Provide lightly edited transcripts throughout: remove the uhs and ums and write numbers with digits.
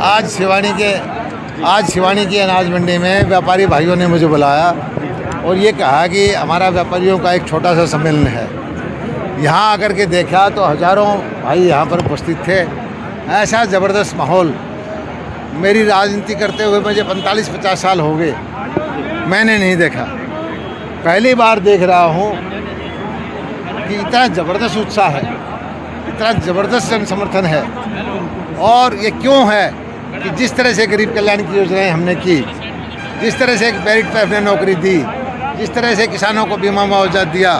आज शिवानी की अनाज मंडी में व्यापारी भाइयों ने मुझे बुलाया और ये कहा कि हमारा व्यापारियों का एक छोटा सा सम्मेलन है। यहाँ आकर के देखा तो हज़ारों भाई यहाँ पर उपस्थित थे। ऐसा ज़बरदस्त माहौल, मेरी राजनीति करते हुए मुझे 45-50 साल हो गए, मैंने नहीं देखा। पहली बार देख रहा हूँ कि इतना ज़बरदस्त उत्साह है, इतना ज़बरदस्त जन समर्थन है। और ये क्यों है कि जिस तरह से गरीब कल्याण की योजनाएं हमने की, जिस तरह से मेरिट पर हमने नौकरी दी, जिस तरह से किसानों को बीमा मुआवजा दिया,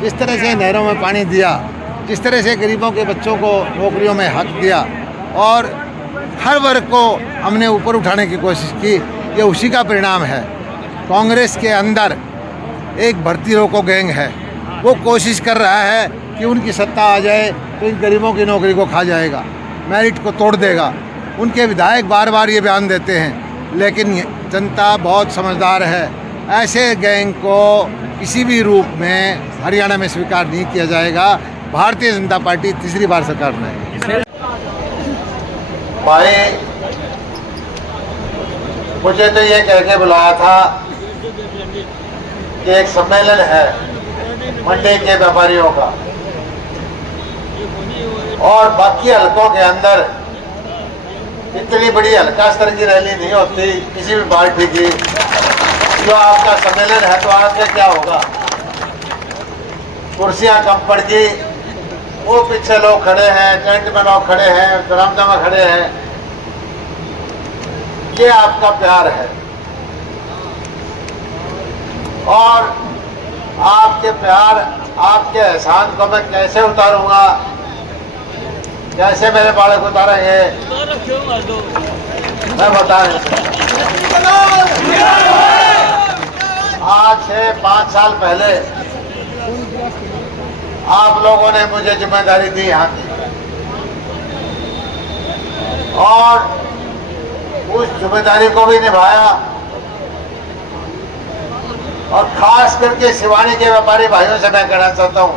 जिस तरह से नहरों में पानी दिया, जिस तरह से गरीबों के बच्चों को नौकरियों में हक दिया और हर वर्ग को हमने ऊपर उठाने की कोशिश की, ये उसी का परिणाम है। कांग्रेस के अंदर एक भर्ती रोको गैंग है, वो कोशिश कर रहा है कि उनकी सत्ता आ जाए तो इन गरीबों की नौकरी को खा जाएगा, मेरिट को तोड़ देगा। उनके विधायक बार बार ये बयान देते हैं, लेकिन जनता बहुत समझदार है। ऐसे गैंग को किसी भी रूप में हरियाणा में स्वीकार नहीं किया जाएगा। भारतीय जनता पार्टी तीसरी बार सरकार में है। भाई मुझे तो ये कह के बुलाया था कि एक सम्मेलन है मंडी के व्यापारियों का, और बाकी हलकों के अंदर इतनी बड़ी हल्का स्तर की रैली नहीं होती किसी भी पार्टी की। जो आपका सम्मेलन है तो आगे क्या होगा, कुर्सियां कम पड़ गई, वो पीछे लोग खड़े हैं, टेंट में लोग खड़े हैं, बरामदा में खड़े हैं। ये आपका प्यार है और आपके प्यार, आपके एहसान को मैं कैसे उतारूंगा, कैसे मेरे बालक उतारेंगे, मैं बता नहीं सकता। आज से 5 साल पहले आप लोगों ने मुझे जिम्मेदारी दी यहाँ की, और उस जिम्मेदारी को भी निभाया। और खास करके शिवानी के व्यापारी भाइयों से मैं कहना चाहता हूँ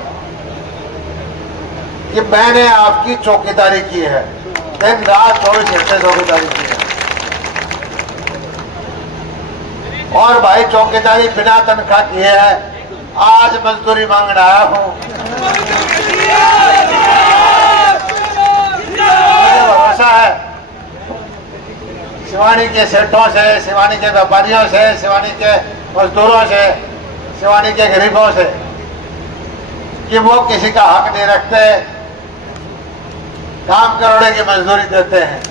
कि मैंने आपकी चौकीदारी की है, दिन रात 24 घंटे चौकीदारी की है। और भाई चौकीदारी बिना तनख्वाह किए है, आज मजदूरी मांगने आया हूँ। मुझे भरोसा है शिवानी के सेठों से, शिवानी के व्यापारियों से, शिवानी के मजदूरों से, शिवानी के गरीबों से, कि वो किसी का हक नहीं रखते, काम करोड़े की मजदूरी देते हैं।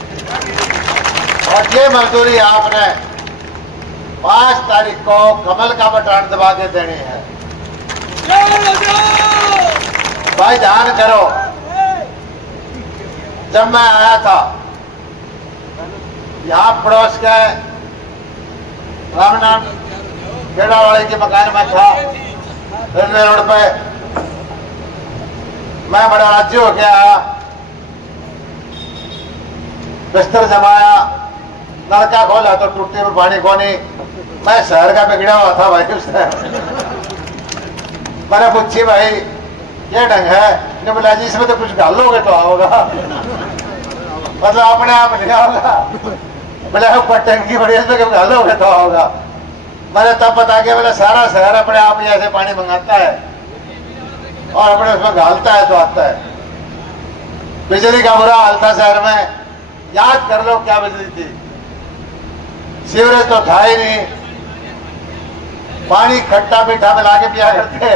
और ये मजदूरी आपने 5 तारीख को कमल का बटन दबा के देनी है। भाई ध्यान करो, जब मैं आया था यहाँ पड़ोस के रामनाथ गेड़ावाड़ी के मकान में था, रेलवे रोड पे, मैं बड़ा राज्य हो गया आया, बिस्तर जमाया, नलका खोला तो टूटी में पानी को नहीं। मैं शहर का बिगड़ा हुआ था भाई उससे। मैंने पूछी भाई ये ढंग है, ने बोला जी इसमें तो कुछ डालोगे तो आओगा, मतलब अपने आप लिखा होगा। बोले टंकी बड़ी इसमें कभी डालोगे तो आओगा। मैंने तब बता के बोले सारा शहर अपने आप ही ऐसे पानी मंगाता है और अपने उसमें डालता है तो आता है। बिजली का बुरा हाल था शहर में, याद कर लो क्या बिजली थी, सीवरेज तो था ही नहीं, पानी खट्टा मीठा मिला के पिया करते,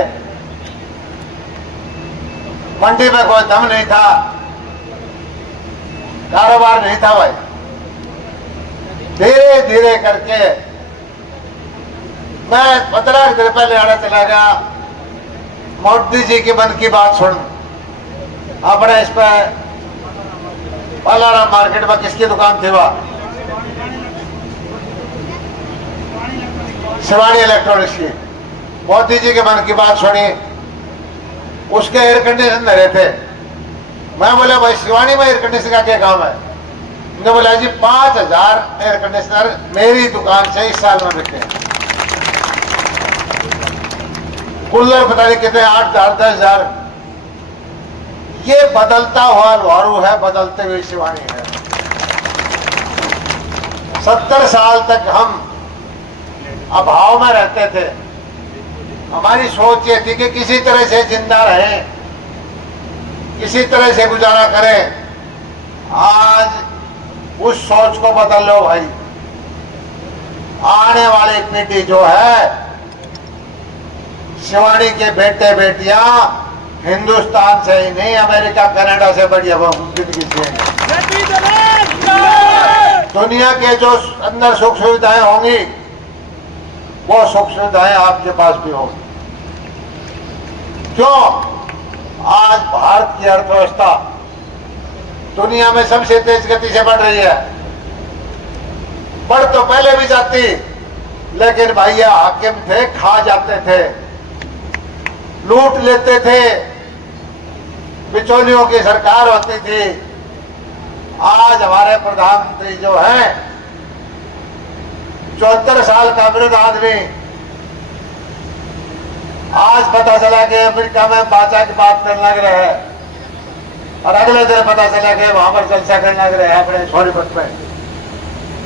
मंडी में कोई दम नहीं था, कारोबार नहीं था भाई। धीरे धीरे करके मैं 15 दिन पहले आना चला गया, मोदी जी की मन की बात सुन। अपने इस पर पालाराम मार्केट में किसकी दुकान थी, वह शिवानी इलेक्ट्रॉनिक्स की। मोदी जी के मन की बात सुनी, उसके एयर कंडीशन रहे थे। मैं बोला भाई शिवानी में एयर कंडीशनर का क्या काम है? उन्होंने बोला जी 5000 एयर कंडीशनर मेरी दुकान से इस साल में बिके। कूलर पता नहीं कितने, 8,000-10,000। ये बदलता हुआ लुहारू है, बदलते हुए शिवानी है। 70 साल तक हम अभाव में रहते थे। हमारी सोच ये थी कि किसी तरह से जिंदा रहें, किसी तरह से गुजारा करें। आज उस सोच को बदल लो भाई। आने वाली पीढ़ी जो है, शिवानी के बेटे बेटियां हिंदुस्तान से ही नहीं, अमेरिका कनाडा से बढ़िया वो जिंदगी जिएंगे। दुनिया के जो अंदर सुख सुविधाएं होंगी वो सुख सुविधाएं आपके पास भी होंगी। क्यों? आज भारत की अर्थव्यवस्था दुनिया में सबसे तेज गति से बढ़ रही है। बढ़ तो पहले भी जाती, लेकिन भैया हाकिम थे, खा जाते थे, लूट लेते थे, बिचौलियों की सरकार होती थी। आज हमारे प्रधानमंत्री जो हैं, 74 साल का वृद्ध आदमी, आज पता चला कि अमेरिका में बाचा की बात करने लग रहे हैं और अगले दिन पता चला कि वहां पर जलसा करने लग रहे हैं अपने सोनीपत में।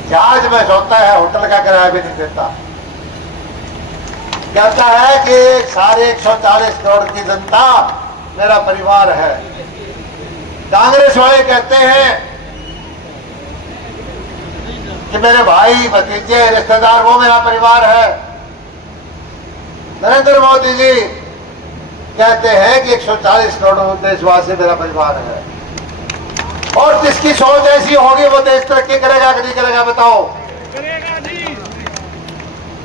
जहाज में सोता है, होटल का किराया भी नहीं देता। कहता है कि सारे 140 करोड़ की जनता मेरा परिवार है। कांग्रेस वाले कहते हैं कि मेरे भाई भतीजे रिश्तेदार वो मेरा परिवार है। नरेंद्र मोदी जी कहते हैं कि 140 करोड़ देशवासी मेरा परिवार है। और जिसकी सोच ऐसी होगी वो देश तरक्की करेगा कि नहीं करेगा बताओ?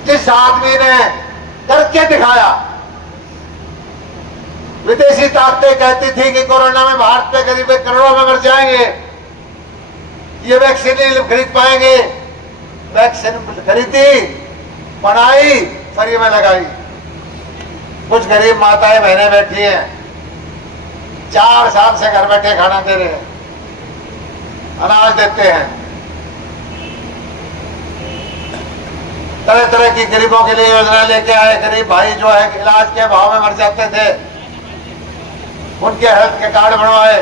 जिस आदमी ने करके दिखाया, विदेशी ताकतें कहती थी कि कोरोना में भारत में करीब करोड़ों में मर जाएंगे, ये वैक्सीन नहीं खरीद पाएंगे। वैक्सीन खरीदी, बनाई, फ्री में लगाई। कुछ गरीब माताएं बहनें बैठी हैं, 4 साल से घर बैठे खाना दे रहे हैं, अनाज देते हैं। तरह तरह की गरीबों के लिए योजना लेके आए। गरीब भाई जो है इलाज के भाव में मर जाते थे, उनके हेल्थ के कार्ड बनवाए।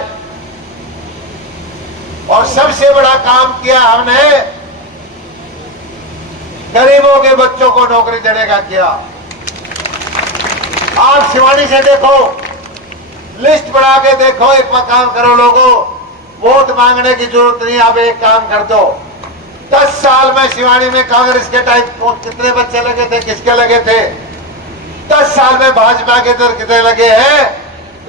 और सबसे बड़ा काम किया हमने, गरीबों के बच्चों को नौकरी देने का किया। आप शिवानी से देखो, लिस्ट बना के देखो, एक काम करो लोगों, वोट मांगने की जरूरत नहीं। आप एक काम कर दो, 10 साल में शिवानी में कांग्रेस के टाइम कितने बच्चे लगे थे, किसके लगे थे? 10 साल में भाजपा के दर कितने लगे हैं?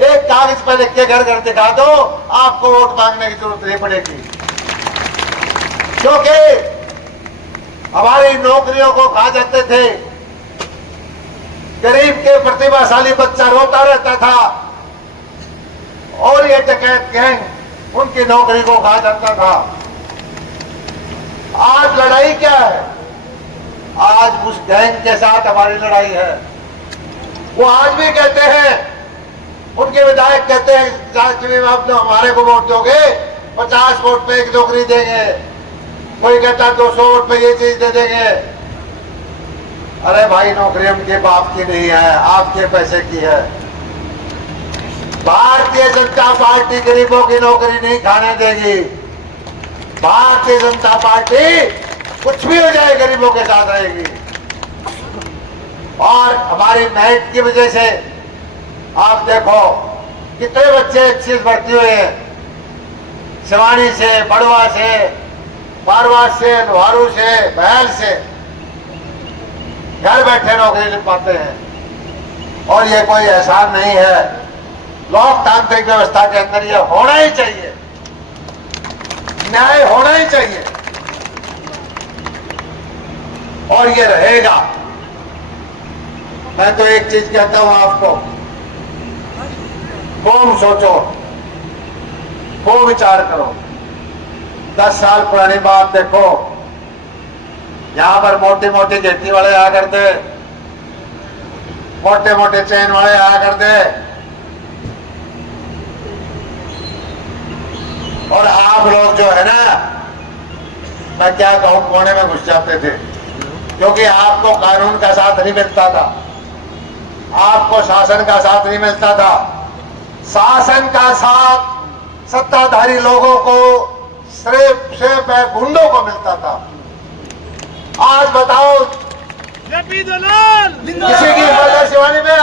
एक कागज पर लिख के घर घर दिखा दो, आपको वोट मांगने की जरूरत नहीं पड़ेगी। क्योंकि हमारी नौकरियों को खा जाते थे। गरीब के प्रतिभाशाली बच्चा रोता रहता था और ये डकैत गैंग उनकी नौकरी को खा जाता था। आज लड़ाई क्या है? आज उस गैंग के साथ हमारी लड़ाई है। वो आज भी कहते हैं, उनके विधायक कहते हैं आप तो हमारे को वोट दोगे, 50 वोट पे एक नौकरी देंगे। कोई कहता 200 वोट पे ये चीज दे देंगे। अरे भाई, नौकरी उनके बाप की नहीं है, आपके पैसे की है। भारतीय जनता पार्टी गरीबों की नौकरी नहीं खाने देगी। भारतीय जनता पार्टी कुछ भी हो जाए गरीबों के साथ रहेगी। और हमारी मेरिट की वजह से आप देखो कितने बच्चे अच्छी भर्ती हुए हैं। शिवानी से, बड़वा से, बारवास से, लोहारू से, बहल से घर बैठे नौकरी ले पाते हैं। और ये कोई एहसान नहीं है, लोकतांत्रिक व्यवस्था के अंदर ये होना ही चाहिए, न्याय होना ही चाहिए और ये रहेगा। मैं तो एक चीज कहता हूं आपको, खूब सोचो, खूब विचार करो। 10 साल पुरानी बात देखो, यहां पर मोटी मोटी घेटी वाले आया करते, मोटे मोटे चैन वाले आया करते, और आप लोग जो है ना, मैं क्या कहूं, कोने में घुस जाते थे। क्योंकि आपको कानून का साथ नहीं मिलता था, आपको शासन का साथ नहीं मिलता था। शासन का साथ सत्ताधारी लोगों को, सिर्फ गुंडों को मिलता था। आज बताओ किसी की हिम्मत है शिवानी में?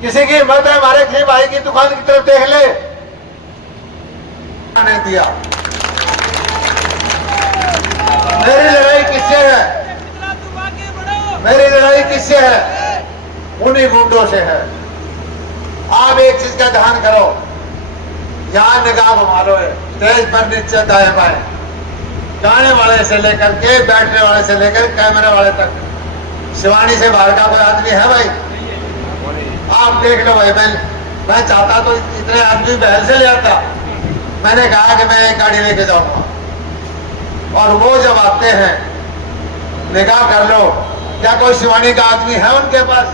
किसी की हिम्मत है हमारे घी भाई की दुकान की तरफ देख ले? नहीं दिया। मेरी लड़ाई किससे है? मेरी लड़ाई किससे है? उन्हीं गुंडों से है। आप एक चीज का ध्यान करो, यहां निगाह घुमा लो, तेज पर नीचे दाएं बाएं, गाने वाले से लेकर के बैठने वाले से लेकर कैमरे वाले तक, शिवानी से बाहर का कोई आदमी है भाई? आप देख लो भाई। मैं चाहता तो इतने आदमी बहल से ले आता। मैंने कहा कि मैं एक गाड़ी लेके जाऊंगा, और वो जब आते हैं निगाह कर लो, क्या कोई शिवानी का आदमी है उनके पास?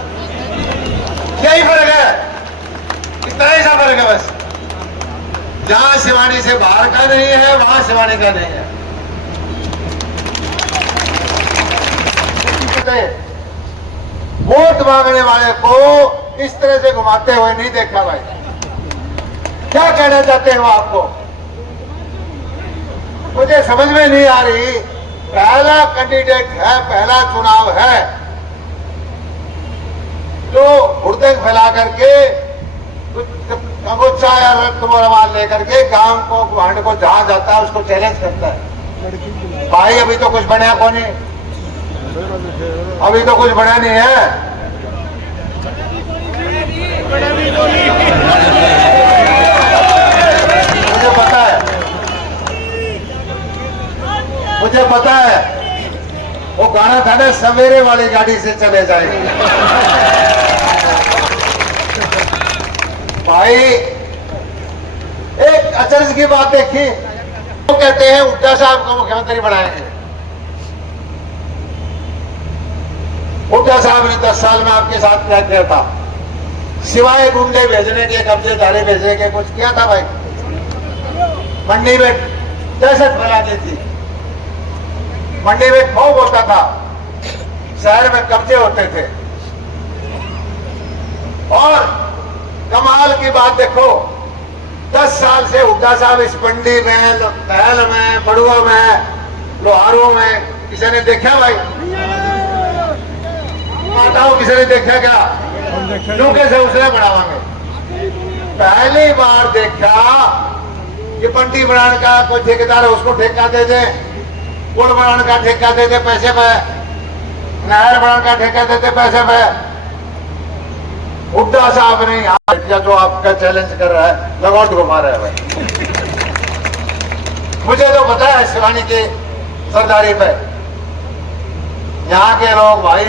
यही फर्क है, इतना ही सा फर्क है बस। जहां शिवानी से बाहर का नहीं है वहां शिवानी का नहीं है। वोट मांगने वाले को इस तरह से घुमाते हुए नहीं देखा भाई। क्या कहना चाहते हो आपको? मुझे समझ में नहीं आ रही। पहला कैंडिडेट है, पहला चुनाव है, जो हुड़दंग फैला करके अंगोछा या रुमाल लेकर के गांव को भांड को जहां जाता है उसको चैलेंज करता है। भाई अभी तो कुछ बना कौन है? अभी तो कुछ बना नहीं है। मुझे पता है वो गाना था ना, सवेरे वाली गाड़ी से चले जाएंगे। भाई एक अचरज की बात देखी, वो कहते हैं हुड्डा साहब को मुख्यमंत्री बनाएंगे। हुड्डा साहब ने 10 साल में आपके साथ क्या किया था? सिवाय गुंडे भेजने के, कब्जेदारी भेजने के कुछ किया था भाई? मंडी में दहशत फैलाती थी, मंडी में खौफ होता था, शहर में कब्जे होते थे। और कमाल की बात देखो, 10 साल से हुड्डा साहब इस मंडी में, महल में, बड़ुआ में, लोहारों में किसी ने देखा भाई? बताओ किसी ने देखा क्या? क्यों कैसे उसने बढ़ावांगे? पहली बार देखा कि मंडी बनाने का कोई ठेकेदार है, उसको ठेका दे दे, पुल बनाने का ठेका दे दे पैसे पे, नहर बनाने का ठेका देते पैसे पे। हुड्डा साहब ने यहाँ जो आपका चैलेंज कर रहा है, लगौट घुमा रहा है भाई। मुझे तो पता है शिवानी की सरदारी पे यहाँ के लोग भाई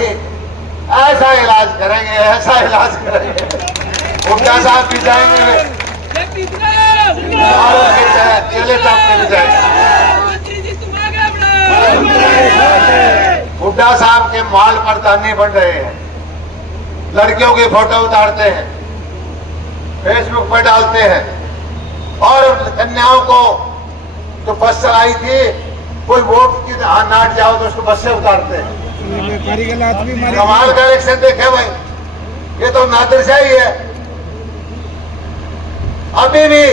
ऐसा इलाज करेंगे, ऐसा इलाज करेंगे। हुड्डा साहब भी जाएंगे, केले टॉप में भी जाएंगे। हुड्डा साहब के माल पर ताने बढ़ रहे हैं, लड़कियों की फोटो उतारते हैं, फेसबुक पर डालते हैं, और कन्याओं को जो बस चलाई थी, कोई वोट की नाट जाओ तो उसको बस से उतारते हैं। कमाल का इलेक्शन देखे भाई, ये तो नादिरशाही है। अभी भी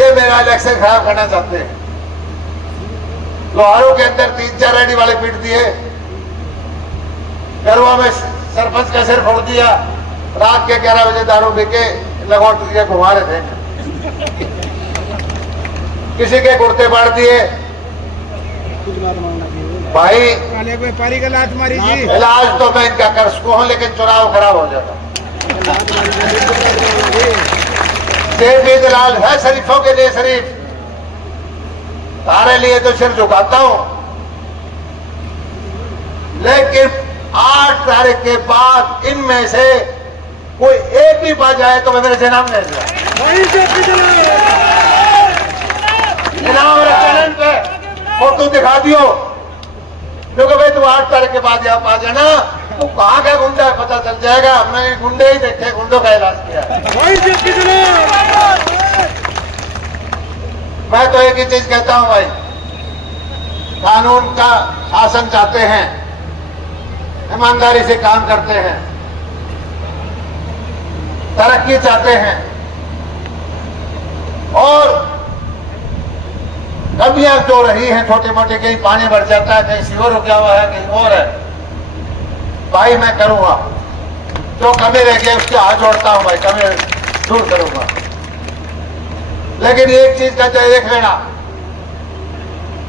ये मेरा इलेक्शन खराब करना चाहते हैं। लोहारों के अंदर 3-4 रेडी वाले पीट दिए, गरवा में सरपंच का सिर फोड़ दिया, रात के 11 बजे दारू पी के लगौट ये घुमा रहे थे, किसी के कुर्ते बांट दिए भाई। व्यापारी का लात मारी जी। इलाज तो मैं इनका कर सकूं हूं, लेकिन चुनाव खराब हो जाता। भी दलाल है शरीफों के लिए शरीफ, तारे लिए तो सिर झुकाता हूं, लेकिन 8 तारीख के बाद इनमें से कोई एक भी पा जाए तो मैं मेरे से नाम ले चैनल पे फोटो दिखा दियो, क्योंकि भाई तू 8 तारीख के बाद यहाँ पा जाना, तो कहाँ का गुंडा है पता चल जाएगा। हमने गुंडे ही देखे, गुंडों का इलाज किया। मैं तो एक ही चीज कहता हूं भाई, कानून का शासन चाहते हैं, ईमानदारी से काम करते हैं, तरक्की चाहते हैं, और कमियां जो रही हैं छोटी मोटी, कहीं पानी भर जाता है, कहीं सीवर रुका हुआ है, कहीं और है, भाई मैं करूंगा। जो कमी रह गई उसके हाथ जोड़ता हूं भाई, कमी दूर करूंगा। लेकिन एक चीज का देख लेना,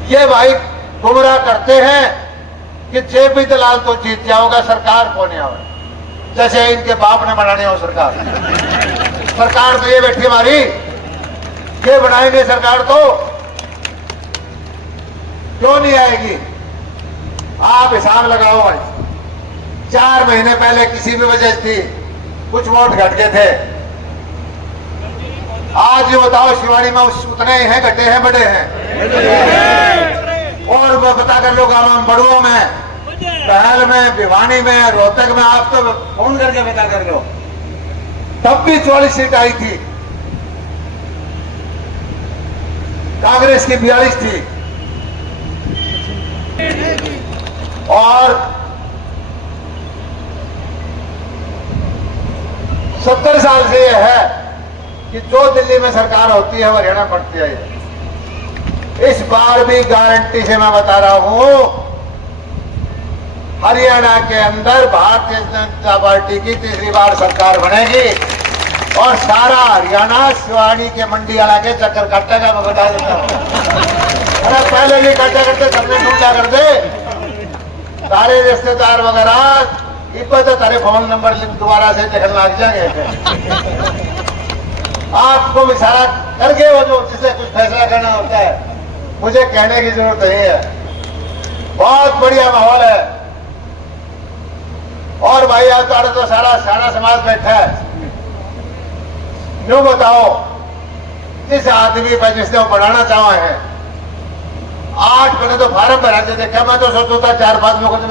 ये भाई गुमराह करते हैं कि जेपी दलाल तो जीत जाओगा, सरकार को नहीं आवे, जैसे इनके बाप ने बनानी हो सरकार। सरकार तो ये बैठी हमारी, ये बनाएंगे सरकार तो क्यों नहीं आएगी? आप हिसाब लगाओ भाई, 4 महीने पहले किसी भी वजह थी, कुछ वोट घट गए थे, आज ये बताओ शिवानी में उतने ही हैं, घटे हैं, बढ़े हैं? और मैं बता कर लो, गांव बड़ुआ में, पहल में, भिवानी में, रोहतक में, आप तो फोन करके बता कर लो, तब भी 44 सीट आई थी, कांग्रेस की 42 थी। और 70 साल से यह है कि जो दिल्ली में सरकार होती है वो हरियाणा पड़ती है। इस बार भी गारंटी से मैं बता रहा हूं, हरियाणा के अंदर भारतीय जनता पार्टी की तीसरी बार सरकार बनेगी और सारा हरियाणा शिवानी के मंडी वाला के चक्कर काटेगा। मैं बता देता हूं, अरे पहले भी काटा करते, सबने ढूंढा कर दे, सारे रिश्तेदार वगैरह तो तारे फोन नंबर दोबारा से देखने लग जाएंगे। आपको इशारा करके वो जो जिसे कुछ फैसला करना होता है, मुझे कहने की जरूरत नहीं है। बहुत बढ़िया माहौल है। और भाई आज तो सारा समाज बैठा है। यूं बताओ, जिस आदमी पर जिसने वो बढ़ाना चाहे हैं, 8 मैंने तो फार्म भरा थे, देखा मैं तो सोचता था 4-5 लोगों को